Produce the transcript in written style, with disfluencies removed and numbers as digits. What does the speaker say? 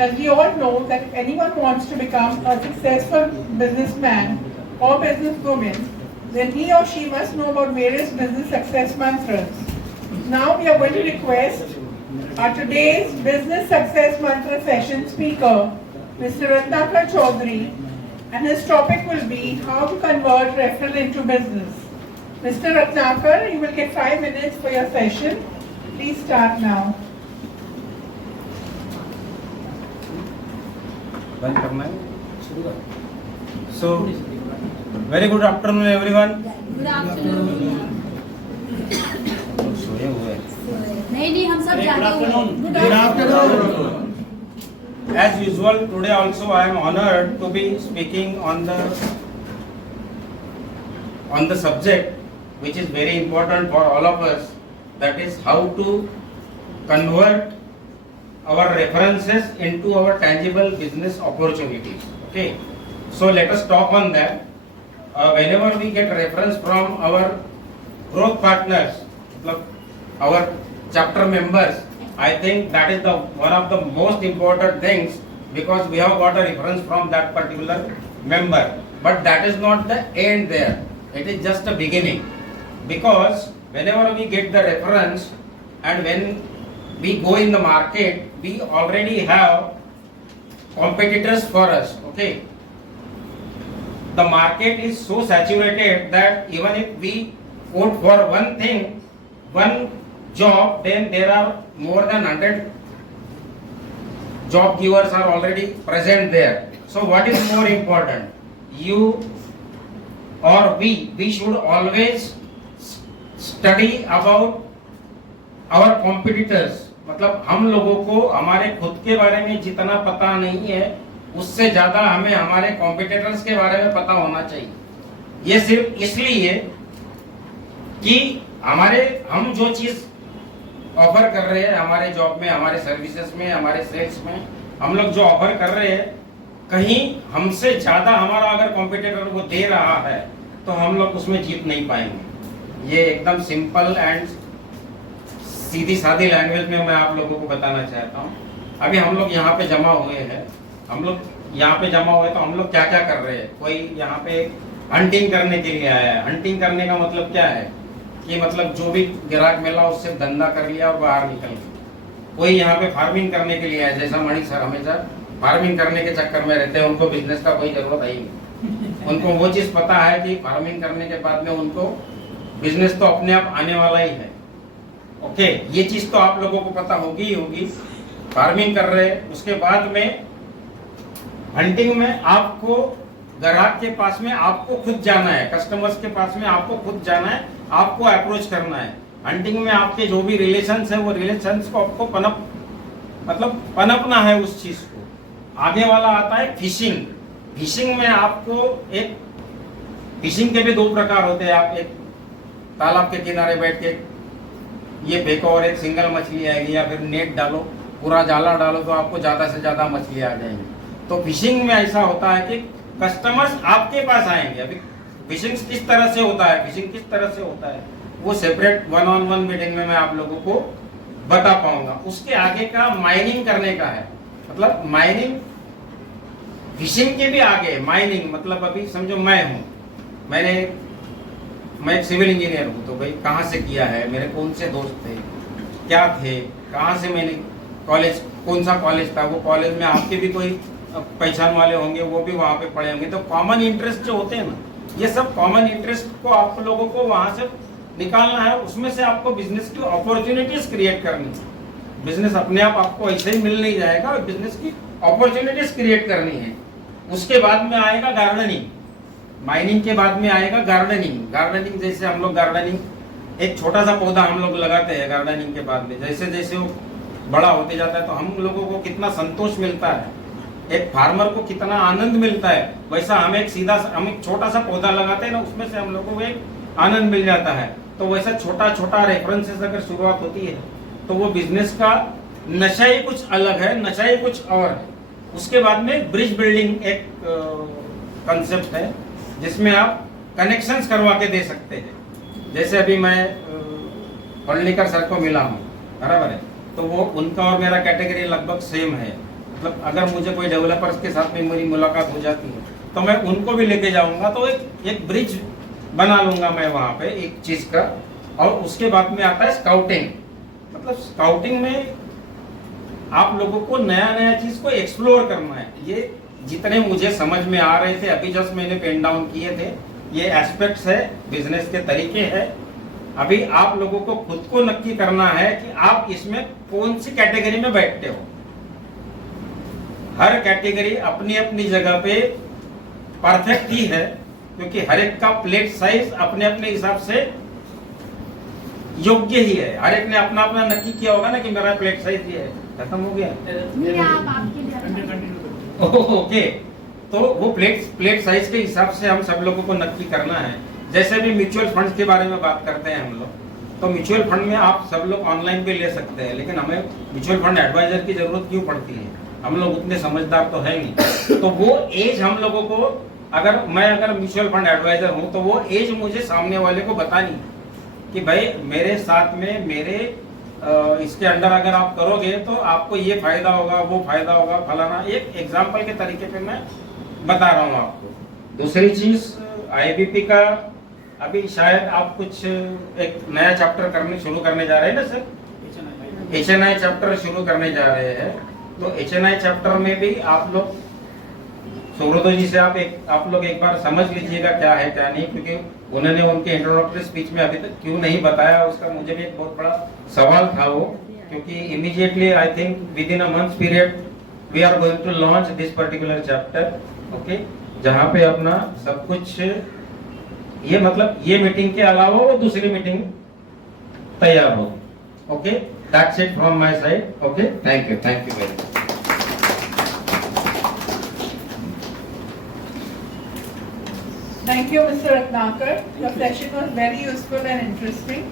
as we all know that if anyone wants to become a successful businessman or businesswoman, then he or she must know about various business success mantras. Now we are going to request our today's business success mantra session speaker, Mr. Ratnakar Chaudhary, and his topic will be how to convert referral into business. Mr. Ratnakar, you will get 5 minutes for your session. Please start now. So, very good afternoon everyone. Good afternoon. सोए हुए नहीं हम सब जागे हुए। Good afternoon. As usual, today also I am honored to be speaking on the subject which is very important for all of us, that is how to convert our references into our tangible business opportunities. Okay, so let us talk on that. Whenever we get reference from our growth partners, our chapter members, I think that is one of the most important things, because we have got a reference from that particular member. But that is not the end there. It is just a beginning. Because whenever we get the reference and when we go in the market, we already have competitors for us. Okay. The market is so saturated that even if we quote for one thing, one job, then there are more than 100 job givers are already present there. So what is more important? You or we should always study about our competitors. मतलब हम लोगों को हमारे खुद के बारे में जितना पता नहीं है, उससे ज्यादा हमें हमारे कॉम्पिटिटर्स के बारे में पता होना चाहिए। ये सिर्फ इसलिए कि हम जो चीज ऑफर कर रहे हैं हमारे जॉब में, हमारे सर्विसेज में, हमारे सेल्स में, हम लोग जो ऑफर कर रहे हैं, कहीं हमसे ज्यादा हमारा अगर कॉम्पिटिटर वो दे रहा है तो हम लोग उसमें जीत नहीं पाएंगे। ये एकदम सिंपल एंड सीधी सादी लैंग्वेज में मैं आप लोगों को बताना चाहता हूँ। अभी हम लोग यहाँ पे जमा हुए हैं, तो हम लोग क्या क्या कर रहे हैं। कोई यहाँ पे हंटिंग करने के लिए आया है। हंटिंग करने का मतलब क्या है कि मतलब जो भी ग्राहक मिला उससे धंधा कर लिया और बाहर निकल गया। कोई यहाँ पे फार्मिंग करने के लिए आया, जैसा मणि सर हमेशा फार्मिंग करने के चक्कर में रहते हैं, उनको बिजनेस का कोई जरूरत है ही नहीं। उनको वो चीज पता है कि फार्मिंग करने के बाद में उनको बिजनेस तो अपने आप आने वाला ही है। ओके, ये चीज तो आप लोगों को पता होगी ही होगी। फार्मिंग कर रहे हैं, उसके बाद में हंटिंग में आपको ग्राहक के पास में आपको खुद जाना है, कस्टमर्स के पास में आपको खुद जाना है, आपको अप्रोच करना है। हंटिंग में आपके जो भी रिलेशंस है वो रिलेशंस को आपको पनपना है उस चीज को। आगे वाला आता है फिशिंग। फिशिंग में आपको फिशिंग के भी 2 प्रकार होते हैं। आप एक तालाब के किनारे बैठ के ये फेंको और एक सिंगल मछली आएगी, या फिर नेट डालो, पूरा जाला डालो तो आपको ज्यादा से ज्यादा मछली आ जाएंगी। तो फिशिंग में ऐसा होता है कि कस्टमर्स आपके पास आएंगे। अभी फिशिंग किस तरह से होता है वो सेपरेट 1-on-1 मीटिंग में मैं आप लोगों को बता पाऊंगा। उसके आगे का माइनिंग करने का है। मतलब माइनिंग फिशिंग के भी आगे माइनिंग, मतलब अभी समझो मैं एक सिविल इंजीनियर हूँ, तो भाई कहाँ से किया है, मेरे कौन से दोस्त थे, क्या थे, कहाँ से मैंने कॉलेज, कौन सा कॉलेज था, वो कॉलेज में आपके भी कोई पहचान वाले होंगे, वो भी वहाँ पे पढ़े होंगे। तो कॉमन इंटरेस्ट जो होते हैं ना, ये सब कॉमन इंटरेस्ट को आप लोगों को वहाँ से निकालना है। उसमें से आपको बिजनेस की अपॉर्चुनिटीज क्रिएट करनी है। बिजनेस अपने आप आपको ऐसे ही मिल नहीं जाएगा, बिजनेस की अपॉर्चुनिटीज क्रिएट करनी है। उसके बाद में आएगा गार्डनिंग। माइनिंग के बाद में आएगा गार्डनिंग। जैसे हम लोग गार्डनिंग, एक छोटा सा पौधा हम लोग लगाते हैं गार्डनिंग के बाद में, जैसे जैसे वो बड़ा होते जाता है तो हम लोगों को कितना संतोष मिलता है, एक फार्मर को कितना आनंद मिलता है। वैसा हम एक छोटा सा पौधा लगाते हैं ना, उसमें से हम लोगों को एक आनंद मिल जाता है। तो वैसा छोटा छोटा रेफरेंसेस अगर शुरुआत होती है तो वो बिजनेस का नशा ही कुछ अलग है, नशा ही कुछ और है। उसके बाद में ब्रिज बिल्डिंग एक कंसेप्ट है, जिसमें आप कनेक्शंस करवा के दे सकते हैं। जैसे अभी मैं पढ़लिकर सर को मिला हूँ, बराबर है, तो वो उनका और मेरा कैटेगरी लगभग सेम है। मतलब अगर मुझे कोई डेवलपर्स के साथ में मेरी मुलाकात हो जाती है तो मैं उनको भी लेके जाऊंगा, तो एक ब्रिज बना लूंगा मैं वहाँ पे एक चीज का। और उसके बाद में आता है स्काउटिंग। मतलब स्काउटिंग में आप लोगों को नया नया चीज को एक्सप्लोर करना है। ये जितने मुझे समझ में आ रहे थे, अभी जस्ट मैंने पेन डाउन किए थे, ये एस्पेक्ट्स है, बिजनेस के तरीके हैं। अभी आप लोगों को खुद को नक्की करना है कि आप इसमें कौन सी कैटेगरी में बैठते हो। हर कैटेगरी अपनी अपनी जगह पे परफेक्ट ही है, क्योंकि हर एक का प्लेट साइज अपने अपने हिसाब से योग्य ही है। हर एक ने अपना अपना नक्की किया होगा ना कि मेरा प्लेट साइज ये है। खत्म हो गया। ये आप आपके लिए ओके, तो वो प्लेट साइज के हिसाब से हम सब लोगों को नक्की करना है। जैसे भी म्यूचुअल फंड्स के बारे में बात करते हैं हम लोग, तो म्यूचुअल फंड में आप सब लोग ऑनलाइन भी ले सकते हैं, लेकिन हमें म्यूचुअल फंड एडवाइजर की जरूरत क्यों पड़ती है? हम लोग उतने समझदार तो है नहीं। तो वो एज हम लोगों को, अगर म्यूचुअल फंड एडवाइजर हूं तो वो एज मुझे सामने वाले को बतानी कि भाई मेरे साथ में मेरे इसके अंडर अगर आप करोगे तो आपको ये फायदा होगा, वो फायदा होगा, फलाना। एक एग्जाम्पल के तरीके पे मैं बता रहा हूँ आपको। दूसरी चीज आईबीपी का, अभी शायद आप कुछ एक नया चैप्टर शुरू करने जा रहे हैं ना सर? HNI चैप्टर शुरू करने जा रहे हैं। तो HNI चैप्टर में भी आप लोग सुब्रतो जी से आप लोग एक बार समझ लीजिएगा क्या है क्या नहीं, क्योंकि उन्होंने उनके इंट्रोडक्टरी स्पीच में अभी तक क्यों नहीं बताया, उसका मुझे भी एक बहुत बड़ा सवाल था वो। क्योंकि immediately I think within a month period we are going to launch this particular chapter, okay, जहाँ पे अपना सब कुछ ये मतलब ये मीटिंग के अलावा वो दूसरी मीटिंग तैयार हो। Okay, that's it from my side. Okay, thank you very much. Thank you, Mr. Ratnakar. Your session was very useful and interesting.